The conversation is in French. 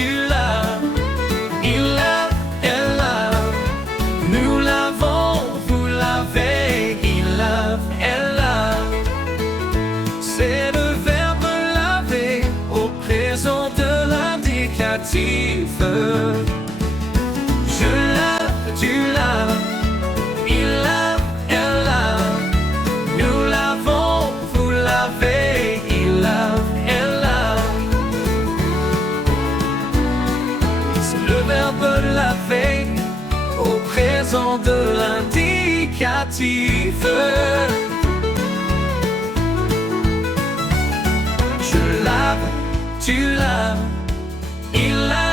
tu laves, il lave, elle lave. Nous lavons, vous lavez, il lave, elle lave. C'est le verbe laver au présent de l'indicatif. Je lave, tu laves, il lave, elle lave. Nous lavons, vous lavez, il lave, elle lave. C'est le verbe laver au présent de l'indicatif. Je lave, tu laves, il lave.